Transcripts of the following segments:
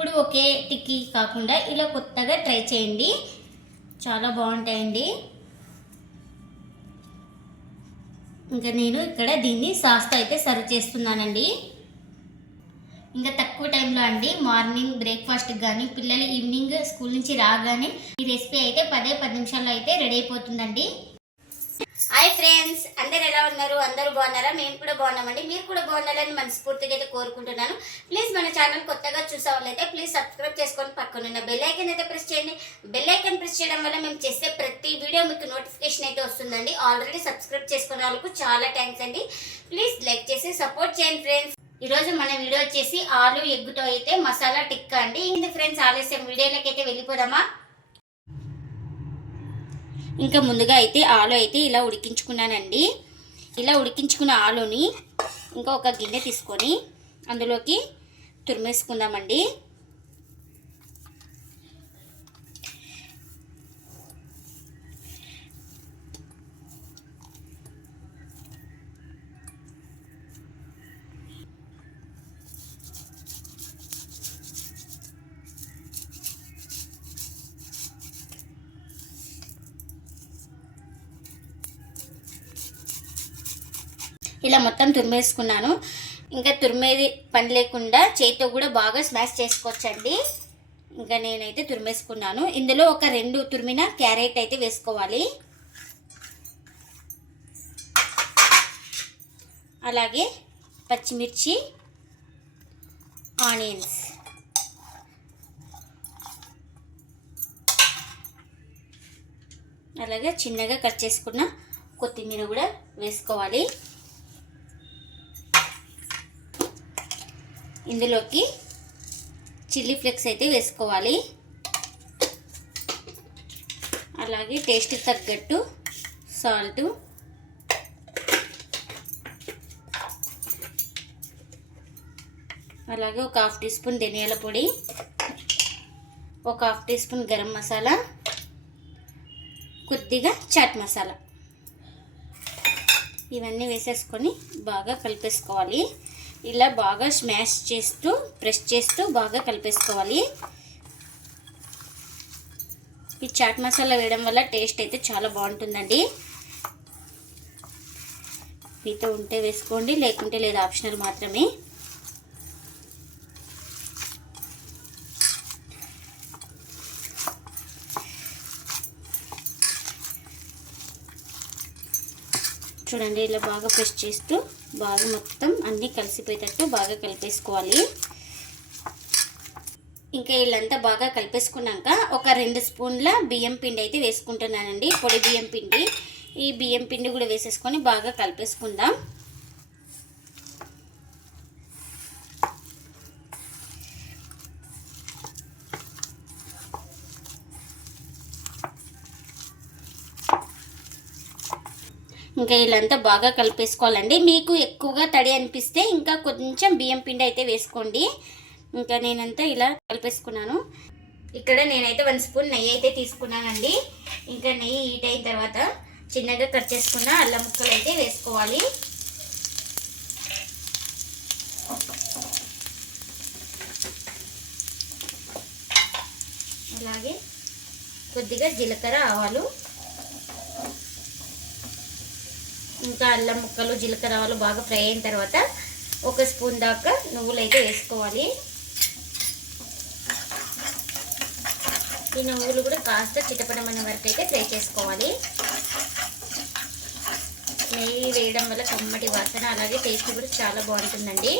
ఎప్పుడు ఒకే టిక్కీ కాకుండా ఇలా కొత్తగా ట్రై చేయండి. చాలా బాగుంటాయండి. ఇంకా నేను ఇక్కడ దీన్ని సాస్తో అయితే సర్వ్ చేస్తున్నానండి. ఇంకా తక్కువ టైంలో అండి మార్నింగ్ బ్రేక్ఫాస్ట్ కానీ పిల్లలు ఈవినింగ్ స్కూల్ నుంచి రాగానే ఈ రెసిపీ అయితే పదే పది నిమిషాల్లో అయితే రెడీ అయిపోతుందండి. హాయ్ ఫ్రెండ్స్ అందరు ఎలా ఉన్నారు? అందరూ బాగున్నారా? మేము కూడా బాగున్నామండి. మీరు కూడా బాగుండాలని మనస్ఫూర్తిగా అయితే కోరుకుంటున్నాను. ప్లీజ్ మన ఛానల్ కొత్తగా చూసే వాళ్ళైతే ప్లీజ్ సబ్స్క్రైబ్ చేసుకొని పక్కన ఉన్న బెల్ ఐకన్ అయితే ప్రెస్ చేయండి. బెల్ ఐకన్ ప్రెస్ చేయడం వల్ల మేము చేసే ప్రతి వీడియో మీకు నోటిఫికేషన్ అయితే వస్తుందండి. ఆల్రెడీ సబ్స్క్రైబ్ చేసుకున్న వాళ్ళకు చాలా థ్యాంక్స్ అండి. ప్లీజ్ లైక్ చేసి సపోర్ట్ చేయండి ఫ్రెండ్స్ ఈరోజు మన వీడియో వచ్చేసి ఆలు ఎగ్గుతో అయితే మసాలా టిక్కా అండి. ఇది ఫ్రెండ్స్ ఆలస్యం? వీడియోలోకి అయితే వెళ్ళిపోదామా? ఇంకా ముందుగా అయితే ఆలు అయితే ఇలా ఉడికించుకున్నానండి. ఇలా ఉడికించుకున్న ఆలుని ఇంకా ఒక గిన్నె తీసుకొని అందులోకి తురిమేసుకుందామండి. ఇలా మొత్తం తురిమేసుకున్నాను. ఇంకా తురిమేది పని లేకుండా చేతితో కూడా బాగా స్మాష్ చేసుకోవచ్చండి. ఇంకా నేనైతే తురిమేసుకున్నాను. ఇందులో ఒక రెండు తురిమిన క్యారెట్ అయితే వేసుకోవాలి. అలాగే పచ్చిమిర్చి ఆనియన్స్. అలాగే చిన్నగా కట్ చేసుకున్న కొత్తిమీర కూడా వేసుకోవాలి. ఇందులోకి చిల్లీ ఫ్లేక్స్ అయితే వేసుకోవాలి. అలాగే టేస్ట్ తగ్గట్టు సాల్ట్. అలాగే ఒక హాఫ్ టీ స్పూన్ ధనియాల పొడి ఒక half teaspoon garam masala కొద్దిగా చాట్ మసాలా. ఇవన్నీ వేసేసుకొని బాగా కలిపేసుకోవాలి. ఇలా బాగా స్మాష్ చేస్తూ ప్రెస్ చేస్తూ బాగా కలిపేసుకోవాలి. ఈ చాట్ మసాలా వేయడం వల్ల టేస్ట్ అయితే చాలా బాగుంటుందండి. మీతో ఉంటే వేసుకోండి లేకుంటే లేదు ఆప్షనల్ మాత్రమే. చూడండి ఇలా బాగా ప్రెస్ చేస్తూ బాగా మొత్తం అన్నీ కలిసిపోయేటట్టు బాగా కలిపేసుకోవాలి. ఇంకా వీళ్ళంతా బాగా కలిపేసుకున్నాక ఒక రెండు స్పూన్ల బియ్యం పిండి అయితే వేసుకుంటున్నానండి పొడి బియ్యం పిండి. ఈ బియ్యం పిండి కూడా వేసేసుకొని బాగా కలిపేసుకుందాం. ఇంకా వీళ్ళంతా బాగా కలిపేసుకోవాలండి. మీకు ఎక్కువగా తడి అనిపిస్తే ఇంకా కొంచెం బియ్యం పిండి అయితే వేసుకోండి. ఇంకా నేనంతా ఇలా కలిపేసుకున్నాను. ఇక్కడ నేనైతే వన్ స్పూన్ నెయ్యి అయితే తీసుకున్నానండి. ఇంకా నెయ్యి హీట్ అయిన తర్వాత చిన్నగా కట్ చేసుకున్న అల్లం ముక్కలు అయితే వేసుకోవాలి. అలాగే కొద్దిగా జీలకర్ర ఆవాలు ఇంకా అల్లం ముక్కలు జీలకర్ర ఆవాలు బాగా ఫ్రై అయిన తర్వాత ఒక స్పూన్ దాకా నువ్వులు అయితే వేసుకోవాలి. ఈ నువ్వులు కూడా కాస్త చిటపడమైన వరకు అయితే ఫ్రై చేసుకోవాలి. నెయ్యి వేయడం వల్ల కమ్మటి వాసన అలాగే టేస్ట్ కూడా చాలా బాగుంటుందండి.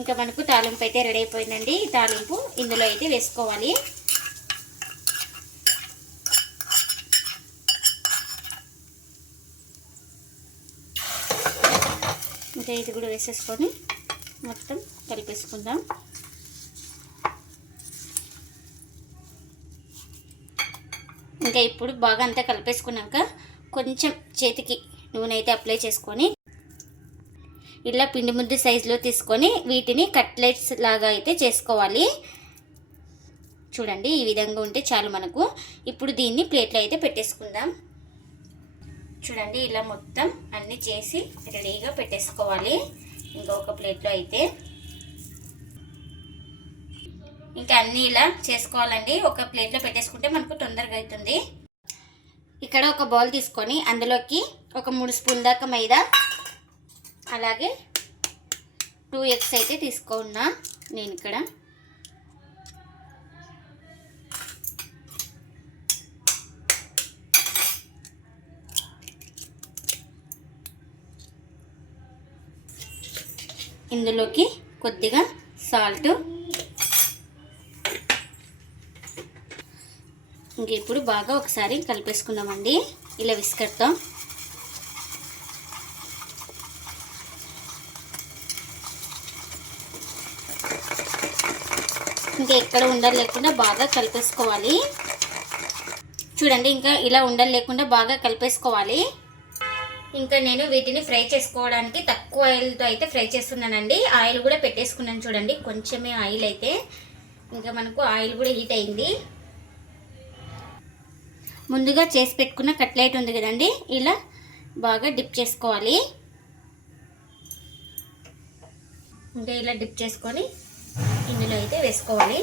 ఇంకా మనకు తాలింపు అయితే రెడీ అయిపోయిందండి. ఈ తాలింపు ఇందులో అయితే వేసుకోవాలి. ఇంకా ఇది కూడా వేసేసుకొని మొత్తం కలిపేసుకుందాం. ఇంకా ఇప్పుడు బాగా అంతా కలిపేసుకున్నాక కొంచెం చేతికి నూనె అయితే అప్లై చేసుకొని ఇలా పిండి ముద్ద సైజులో తీసుకొని వీటిని కట్లెట్స్ లాగా అయితే చేసుకోవాలి. చూడండి ఈ విధంగా ఉంటే చాలు మనకు. ఇప్పుడు దీన్ని ప్లేట్లో అయితే పెట్టేసుకుందాం. చూడండి ఇలా మొత్తం అన్నీ చేసి రెడీగా పెట్టేసుకోవాలి. ఇంకొక ప్లేట్లో అయితే. ఇంకా అన్నీ ఇలా చేసుకోవాలండి. ఒక ప్లేట్లో పెట్టేసుకుంటే మనకు తొందరగా అవుతుంది ఇక్కడ ఒక బౌల్ తీసుకొని అందులోకి ఒక మూడు స్పూన్ దాకా మైదా అలాగే టూ ఎగ్స్ అయితే తీసుకున్నా నేను ఇక్కడ. ఇందులోకి కొద్దిగా సాల్ట్ ఇంక ఇప్పుడు బాగా ఒకసారి కలిపేసుకుందామండి. ఇలా విస్కర్తో ఇంకా ఎక్కడ ఉండలు లేకుండా బాగా కలిపేసుకోవాలి. చూడండి ఇంకా ఇలా ఉండలు లేకుండా బాగా కలిపేసుకోవాలి. ఇంకా నేను వీటిని ఫ్రై చేసుకోవడానికి తక్కువ ఆయిల్తో అయితే ఫ్రై చేస్తున్నానండి. ఆయిల్ కూడా పెట్టేసుకున్నాను చూడండి. కొంచెమే ఆయిల్ అయితే ఇంకా మనకు ఆయిల్ కూడా హీట్ అయింది. ముందుగా చేసి పెట్టుకున్న కట్లెట్ ఉంది కదండి. ఇలా బాగా డిప్ చేసుకోవాలి. ఇంకా ఇలా డిప్ చేసుకొని ఇందులో అయితే వేసుకోవాలి.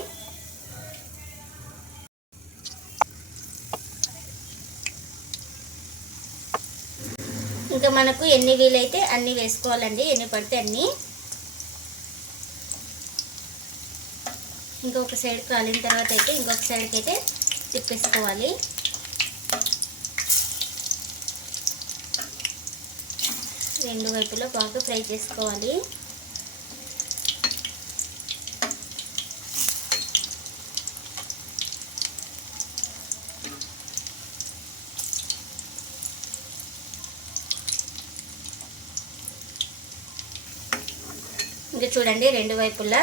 ఇంకా మనకు ఎన్ని వీలైతే అన్ని వేసుకోవాలండి. ఎన్ని పడితే అన్ని. ఇంకొక సైడ్ కాలిన తర్వాత అయితే ఇంకొక సైడ్కి అయితే తిప్పేసుకోవాలి. రెండు వైపులా బాగా ఫ్రై చేసుకోవాలి. ఇంకా చూడండి రెండు వైపులా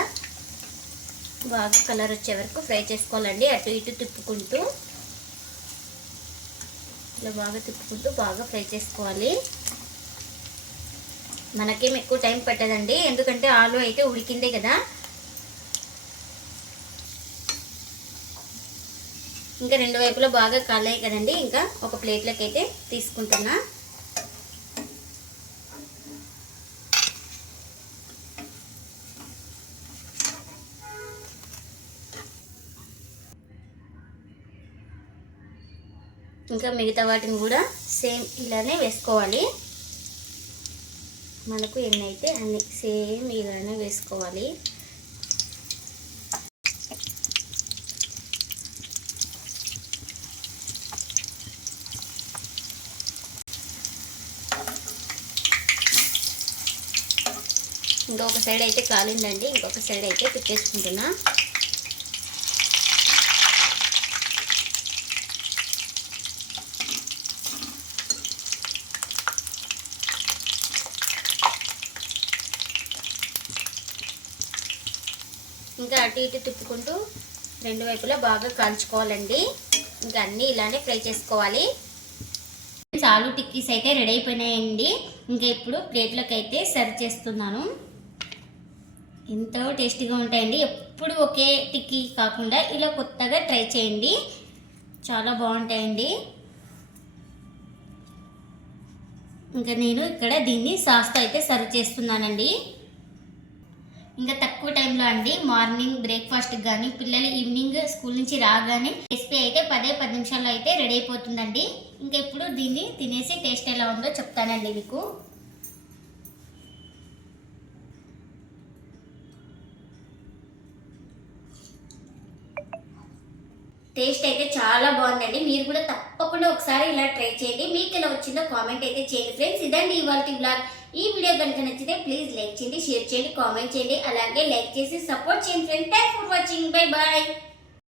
బాగా కలర్ వచ్చే వరకు ఫ్రై చేసుకోవాలండి. అటు ఇటు తిప్పుకుంటూ ఇలా బాగా తిప్పుకుంటూ బాగా ఫ్రై చేసుకోవాలి. మనకేం ఎక్కువ టైం పట్టదండి. ఎందుకంటే ఆలు అయితే ఉడికిందే కదా. ఇంకా రెండు వైపులా బాగా కాలాయి కదండి. ఇంకా ఒక ప్లేట్లోకి అయితే తీసుకుంటున్నా. ఇంకా మిగతా వాటిని కూడా సేమ్ ఇలానే వేసుకోవాలి. మనకు ఎన్ని అయితే అన్ని సేమ్ ఇలానే వేసుకోవాలి. ఇంకొక సైడ్ అయితే కాలిందండి. ఇంకొక సైడ్ అయితే తిప్పేసుకుంటున్నా ఇంకా అటు ఇటు తిప్పుకుంటూ రెండు వైపులా బాగా కాల్చుకోవాలండి. ఇంకా అన్నీ ఇలానే ఫ్రై చేసుకోవాలి. ఆలు టిక్కీస్ అయితే రెడీ అయిపోయినాయండి. ఇంకా ఇప్పుడు ప్లేట్లోకి అయితే సర్వ్ చేస్తున్నాను. ఎంతో టేస్టీగా ఉంటాయండి. ఎప్పుడు ఒకే టిక్కీ కాకుండా ఇలా కొత్తగా ట్రై చేయండి. చాలా బాగుంటాయండి. ఇంకా నేను ఇక్కడ దీన్ని సాస్తో అయితే సర్వ్ చేస్తున్నానండి. ఇంకా తక్కువ టైంలో అండి మార్నింగ్ బ్రేక్ఫాస్ట్ కానీ పిల్లలు ఈవినింగ్ స్కూల్ నుంచి రాగానే రెసిపీ అయితే పదే పది నిమిషాల్లో అయితే రెడీ అయిపోతుందండి. ఇంకా ఇప్పుడు దీన్ని తినేసి టేస్ట్ ఎలా ఉందో చెప్తానండి మీకు. టేస్ట్ అయితే చాలా బాగుందండి. మీరు కూడా తప్పకుండా ఒకసారి ఇలా ట్రై చేయండి. మీకు ఎలా వచ్చిందో కామెంట్ అయితే చేయండి. ఫ్రెండ్స్ ఇదండి ఇవాళ బ్లాగ్ ఈ వీడియో కనుక నచ్చితే ప్లీజ్ లైక్ చేయండి షేర్ చేయండి కామెంట్ చేయండి అలాగే లైక్ చేసి సపోర్ట్ చేయండి friend thank for watching bye bye